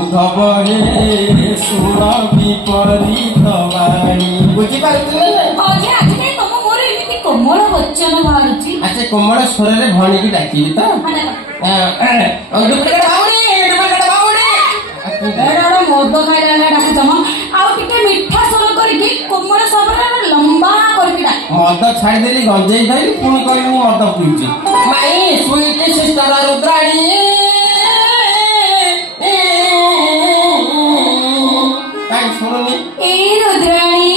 ଉଦ୍ଧବ ହେ ଶୁଣ ବିପରୀତ ବାଣୀ। ବୁଝିପାରୁଥିଲେ ନା? କୋମଳ ବଚନ ବାହାରୁଛି। ଆଚ୍ଛା କୋମଳ ସ୍ୱରରେ ଭଣିକି ଡାକିବି ତ? ମଦ ଖାଇଲା ଡାକୁଛ ଆଉ ଟିକେ ମିଠା ସ୍ୱର କରିକି କୋମଳ ସ୍ୱରରେ ଲମ୍ବା କରିକି ଡାକ। ମଦ ଛାଡ଼ିଦେଲି ଗଞ୍ଜେଇ ଧରି ପୁଣି କହିଲି ମୁଁ ମଦ ପିଉଛି। ମାଇଁ ସୁଇଟ ସିଷ୍ଟର ରୁଦ୍ରାଣୀ କାଇଁ ଶୁଣୁନି? ଏଇ ରୁଦ୍ରାଣୀ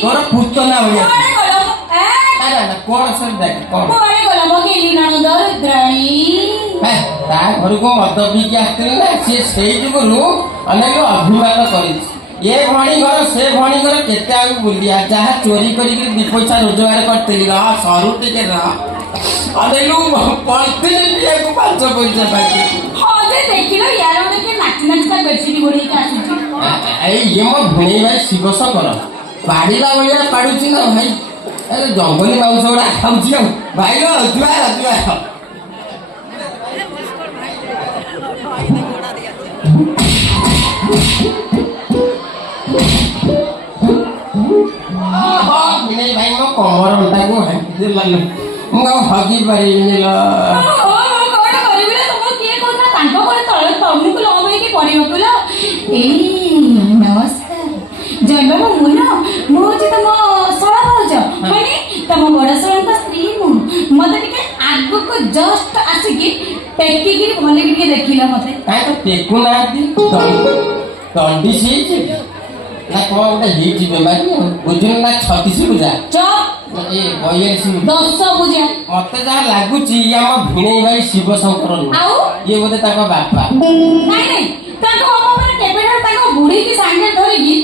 ତୋର ପୁତନା ଭଳିଆ କଣ ସବୁ ଦେଖ କଣ ତା ଘରକୁ ମଦ ପିଇକି ଆସିଥିଲି ନା ସିଏ ସେଇ ଯୁଗରୁ ଅନେକ ଅଭିମାନ କରିଛି। ଏ ଭଣୀ ଘର ସେ ଭଣୀ ଘର କେତେ ଆଉ ବୁଲିଆ ଯାହା ଚୋରି କରିକି 2 ପଇସା ରୋଜଗାର କରିଥିଲି ସରୁ ଟିକେ ଅନେକ ପଳିଥିଲି ପିଆକୁ 5 ପଇସା ପାଇଛି। ଏଇ ଇଏ ମୋ ଭଣେଇ ଭାଇ ଶିବ ଶଙ୍କର ପାଡ଼ିଲା ଭଳିଆ ପାଡୁଛି ନା ଭାଇ। ଜଙ୍ଗଲୀ ମାଉଁସ ଗୁଡା ଖାଉଛି ଆଉ ଭାଇ ଜୁହାର ଜୁହାର। ଭାଇ ମୋ କମର ଅଣ୍ଟାକୁ ଭାଙ୍ଗିଦେଲାଲୁ ମୁଁ ଆଉ ହଗି ପାରିବିନି। ଜୟବାବୁ ମୁଁ ହଉଛି ତମ ଶଳା ଭାଉଜ ତମ ବଡ ଶଳାଙ୍କ ସ୍ତ୍ରୀ ମୁଁ। ମତେ ଟିକେ ଆଗକୁ ଜଷ୍ଟ ଆସିକି ଟେକିକି ଭଲ ଟିକେ ଦେଖିଲ ମତେ। କାଇଁ ଟେକୁନାହାନ୍ତି ଦଣ୍ଡିସ ହେଇଛି ନା କଣ ଗୋଟେ ହେଇଛି ବେମାରୀ ବୁଝୁନି ନା 36 ପୂଜା ଏ 42 10 ପୂଜା। ମତେ ଯାହା ଲାଗୁଛି ଆମ ଭିଣେଇ ଭାଇ ଶିବ ଶଙ୍କର ଇଏ ବୋଧେ ତାଙ୍କ ବାପା। ନାଇଁ ତାଙ୍କ ବାପା ମାନେ କେବେଠାରୁ ତାଙ୍କ ବୁଢୀକି ସାଙ୍ଗରେ ଧରିକି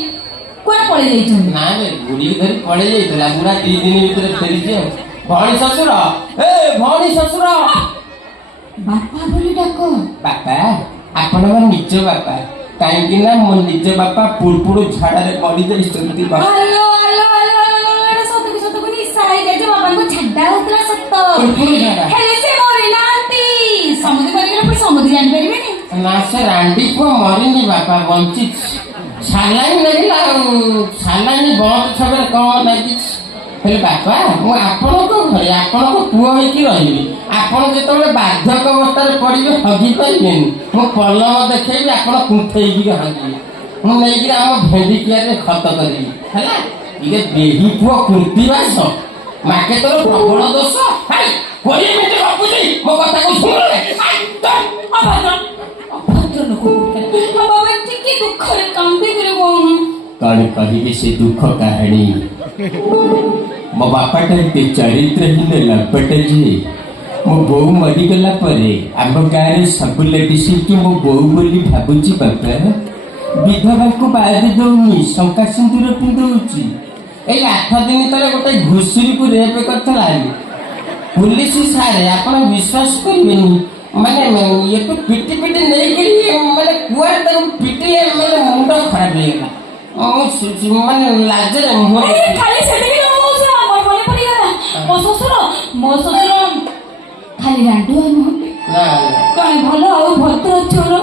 କୁଆଡେ ପଳେଇ ଯାଇଛନ୍ତି। ନାଇଁ ବୁଢୀକି ଧରି ପଳେଇ ଯାଇଥିଲା ବୁଢା 2 ଦିନ ଭିତରେ ଫେରିଛି ଆଉ। ଭଣୀ ଶ୍ୱଶୁର ଭଣୀ ଶ୍ୱଶୁର ବାପା ବୋଲି ଡାକ। ବାପା ଆପଣ ମୋ ନିଜ ବାପା କାହିଁକି ନା ମୋ ନିଜ ବାପା ପୁଡୁପୁଡୁ ଝାଡାରେ ପଡି ଯାଇଛନ୍ତି। ବାପାଙ୍କୁ ଝାଡା ହଉଥିଲା ସତ ହେଲେ ସେ ମରିନାହାନ୍ତି। ସମୁଦ୍ର କରିଗଲା ପୁଣି ସମୁଦ୍ର ଜାଣିପାରିବେନି ନା ସେ ରାଣ୍ଡି ପୁଅ ମରିନି ବାପା ବଞ୍ଚିଛି। ସାଲାଇନ୍ ଲାଗିଲା ଆଉ ସାଲାଇନ୍ ବନ୍ଦ ଛକରେ କଣ ଲାଗିଛି। ହେଲେ ବାପା ମୁଁ ଆପଣଙ୍କ ଘରେ ଆପଣଙ୍କ ପୁଅ ହେଇକି ରହିବି। ଆପଣ ଯେତେବେଳେ ବାର୍ଦ୍ଧକ୍ୟ ଅବସ୍ଥାରେ ପଡ଼ିବେ ହଗି ପାରିବେନି। ମୁଁ ପଲମ ଦେଖେଇବି ଆପଣ କୁଣ୍ଠେଇକି ହଗିବେ। ମୁଁ ନେଇକିରି ଆମ ଭେଣ୍ଡି କିଆରେ ଖତ କରିବି ହେଲା। ଇଏ ଦେହି ପୁଅ କୁର୍ତ୍ତି ବାସ ମାକେ ତୋର ପ୍ରବଳ ଦୋଷ। ମୋ କଥାକୁ ଶୁଣିଲେ କଣ କହିବି ସେ ଦୁଃଖ କାହାଣୀ। ମୋ ବାପାଟା ଏତେ ଚରିତ୍ରହୀନ ଲମ୍ପଟ ଯେ ମୋ ବୋଉ ମରିଗଲା ପରେ ଆମ ଗାଁରେ ସବୁ ଲେଡିସିକି ମୋ ବୋଉ ବୋଲି ଭାବୁଛି ବାପା। ବିଧବାଙ୍କୁ ବାଦ ଦଉନି ଶଙ୍କା ସିନ୍ଦୁର ପିନ୍ଧଉଛି। ଏଇ 8 ଦିନ ତଳେ ଗୋଟେ ଘୁଷୁରୀକୁ ରେପ୍ କରିଥିଲା ପୁଲିସ ସାରେ ଆପଣ ବିଶ୍ୱାସ କରିବେନି ମାନେ ଇଏକୁ ପିଟି ନେଇକିରି ମାନେ କୁଆଡେ ତାକୁ ପିଟି ମାନେ ମୁଣ୍ଡ ଖରାପ ହେଇଗଲା। ମାନେ ଲାଜରେ ମୋ ଶ୍ୱଶୁର ଖାଲି ରାଣ୍ଡୁଆ ନୁହନ୍ତି କଣ ଭଲ ଆଉ ଭଦ୍ର ଚୋର।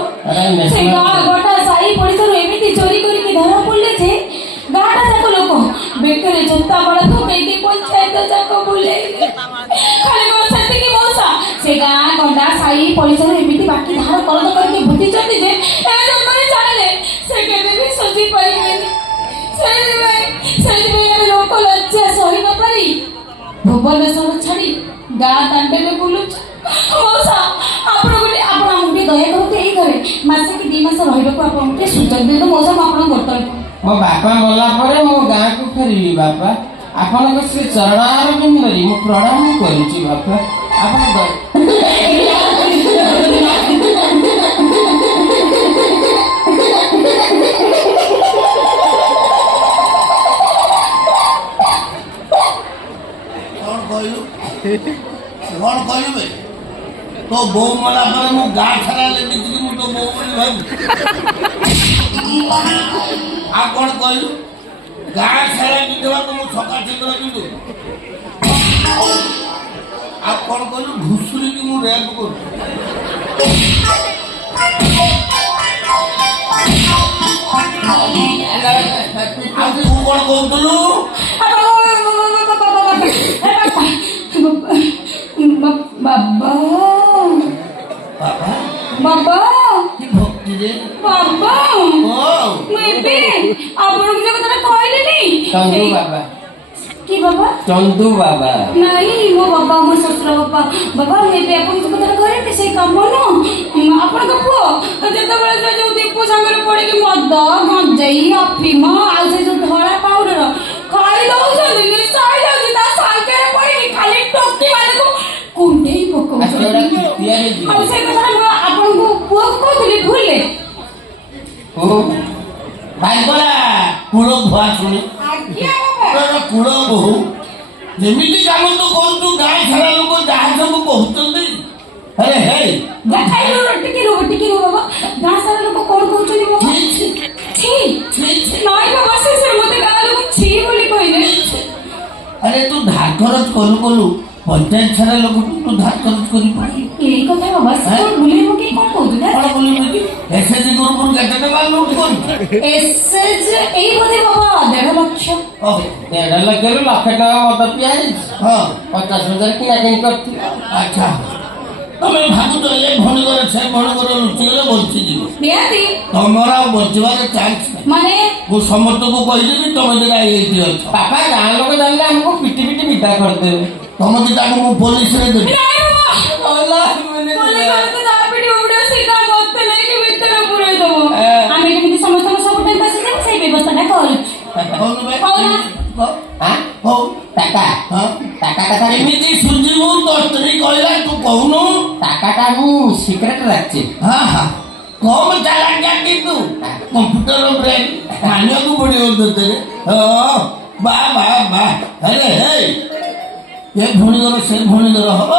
ସେ ଗାଁ ଗୋଟା ସାହି ପଡ଼ିଶାରୁ ଏମିତି ଚୋରି କରିକି ଧରା ପଡ଼ିଲେ ଯେ ଗାଁଟା ଯାକ ଲୋକ ବେକରେ ଜୋତା ବଳ ପକେଇକି ପଞ୍ଚାୟତ ଯାକ ବୁଲେଇଲେ। ଖାଲି କଣ ସେତିକି ମଉସା ସେ ଗାଁ ଗଣ୍ଡା ସାହି ପଡ଼ିଶାରୁ ଏମିତି ବାକି ଧାର କରଦ କରିକି ବୁଝିଛନ୍ତି ଯେ ଜାଣିଲେ ସେ କେବେ ବି ଶୋଧି ପାରିବେନି। ସେଇଥିପାଇଁ ଆମେ ଲୋକ ଲଜ୍ଜା ସହି ନ ପାରି ଭୁବନେଶ୍ୱର ଛାଡି ଗାଁ ଦାଣ୍ଡରେ ବୁଲୁଛୁ। ମଉସା ଆପଣ ଆମକୁ ଟିକେ ଦୟା କରନ୍ତୁ। ଏଇ ଘରେ ମାସେ କି 2 ମାସ ରହିବାକୁ ଆପଣଙ୍କୁ ଟିକେ ସୁଯୋଗ ଦିଅନ୍ତୁ ମଉସା। ମୁଁ ଆପଣଙ୍କୁ ବର୍ତ୍ତମାନ ମୋ ବାପା ମଲା ପରେ ମୋ ଗାଁକୁ ଫେରିବି ବାପା। ଆପଣଙ୍କ ସେ ଚରଣାର ବିନ୍ଦୁରେ ମୁଁ ପ୍ରଣାମ କରୁଛି ବାପା। ଆପଣ କଣ କହିବେ ତୋ ବୋଉ ମଲା ପରେ ମୁଁ ଗାଁ ସାରା ଲେଖିଥିଲି ମୁଁ ତୋ ବୋଉ ବୋଲି ଭାବୁ। ଆଉ କଣ କହିଲୁ ଗାଁ ସାରା ପିନ୍ଧିବାକୁ ମୁଁ ସକା ଚିତ୍ର ପିନ୍ଧୁ। ଆଉ କଣ କହିଲୁ ଘୁଷୁରିକି ମୁଁ ରେପ୍ କରୁଛି। ଆଉ ତୁ କଣ କହୁଥିଲୁ? ବାବା ବାବା ବାବା କି ଭକ୍ତିରେ ବାବା ହଉ ମୁଁ ଏବେ ଆପଣଙ୍କୁ ଯେ କଥାଟା କହିଲିନି ଚନ୍ଦୁ ବାବା କି ବାବା ଚନ୍ଦୁ ବାବା ନାଇଁ ମୋ ବାବା ମୋ ଶ୍ୱଶୁର ବାବା ବାବା ମୁଁ ଏବେ ଆପଣଙ୍କୁ ଯେ କଥାଟା କହିଲି ସେଇ କାମ ନୁହଁ ଆପଣଙ୍କ ପୁଅ ଯେତେବେଳେ ସେ ଯୋଉ ଦୀପୁ ସାଙ୍ଗରେ ପଡିକି ମଦ ଗଞ୍ଜେଇ ଅଫିମ ଆଉ ସେ ଯୋଉ ଧଳା ପାଉଡର ଖାଇ ଦଉଛନ୍ତି ନିଶା ହେଇଯାଉଛି ତା ସାଙ୍ଗରେ ପଡିକି ଖାଲି ଟୋକି ମାନଙ୍କୁ କୁଣ୍ଡେଇ ପକଉଛନ୍ତି ଆଉ ସେ କଥାଟା ମୁଁ ଆପଣଙ୍କୁ ପୁଅକୁ କହୁଥିଲି ଭୁଲେ ଓ ଭାଇଗଲା କୂଳ ଭୁଆ ଶୁଣି ଆଜ୍ଞା ବାବା କୂଳ ବୋହୁ ଯେମିତି କାମ ତୁ କରୁଛୁ ଗାଁ ସାରା ଲୋକ ଯାହା ସବୁ କହୁଛନ୍ତି ଆରେ ହେ ଟିକେ ରୁହ ବାବା ଗାଁ ସାରା ଲୋକ କଣ କହୁଛନ୍ତି ବାବା छी ନାଇଁ ବାବା ସେ ମତେ ଗାଁ ଲୋକ छी ବୋଲି କହିଲେ ଆରେ ତୁ ଧାର ଖରଚ କରୁ କରୁ ପଞ୍ଚାୟତ ସାରା ଲୋକଙ୍କୁ ତୁ ଧାର ଖରଚ କରିପାରିବୁ ଏଇ କଥା ବାବା ସେ ବୁଲେଇ ପକେଇ କଣ କହୁଛନ୍ତି କଣ ବୋଲିବି ଏସଏଚଜି ଗ୍ରୁପରୁ କେତେ ଟଙ୍କା ଲୁଟ୍ କରୁଛୁ ଏସଏଚ ଏଇ ବୋଧେ ବାବା 1.5 ଲକ୍ଷ 1.5 ଲକ୍ଷରୁ ଲକ୍ଷେ ଟଙ୍କା ମଦ ପିଆ ହେଇଛି ହଁ 50,000 କିଣାକିଣି କରିଥିଲି ଆଚ୍ଛା ତମେ ଭାବୁଛ ଏ ଭଣୀଘର ସେ ଭଣୀଘର ଲୁଚିଗଲେ ବଞ୍ଚିଯିବ ନିହାତି ତମର ଆଉ ବଞ୍ଚିବାର ଚାନ୍ସ ନାହିଁ ମାନେ ମୁଁ ସମସ୍ତଙ୍କୁ କହିଦେବି ତମେ ଦିଟା ଏଇଠି ଅଛ ବାପା ଗାଁ ଲୋକ ଜାଣିଲେ ଆମକୁ ପିଟି ପିଟି ବିଦା କରିଦେବେ ତମ ଦିଟାକୁ ମୁଁ ପୋଲିସରେ ଦେବି ନାଇଁ ବାବା ପୋଲିସ ତ ଯାହା ପିଠି ଉଡେ ସେଟା ମତେ ନେଇକି ଭିତରେ ପୁରେଇ ଦବ ଆମେ କେମିତି ସମସ୍ତଙ୍କୁ ସବୁ ଟାଇମ୍ ପାସ୍ ଦେବୁ ସେଇ ବ୍ୟବସ୍ଥାଟା କରୁଛୁ ହଉ টাকা ହଁ টাকা টাকা ଏମିତି ସୁଝିବୁ ତୋ ସ୍ତ୍ରୀ କହିଲା ତୁ କହୁନୁ টাকাটা ମୁଁ সিক্রেট রাখছি ହଁ ହଁ କମ ଚାଲାକିଆ କିନ୍ତୁ କମ୍ପ୍ୟୁଟର ବ୍ରେନ୍ ମାନିବାକୁ ପଡିବ ତୋତେ ହଁ ବା ବା ବା ଆରେ ହେ ଏ ଭଉଣୀଘର ସେ ଭଉଣୀଘର ହବ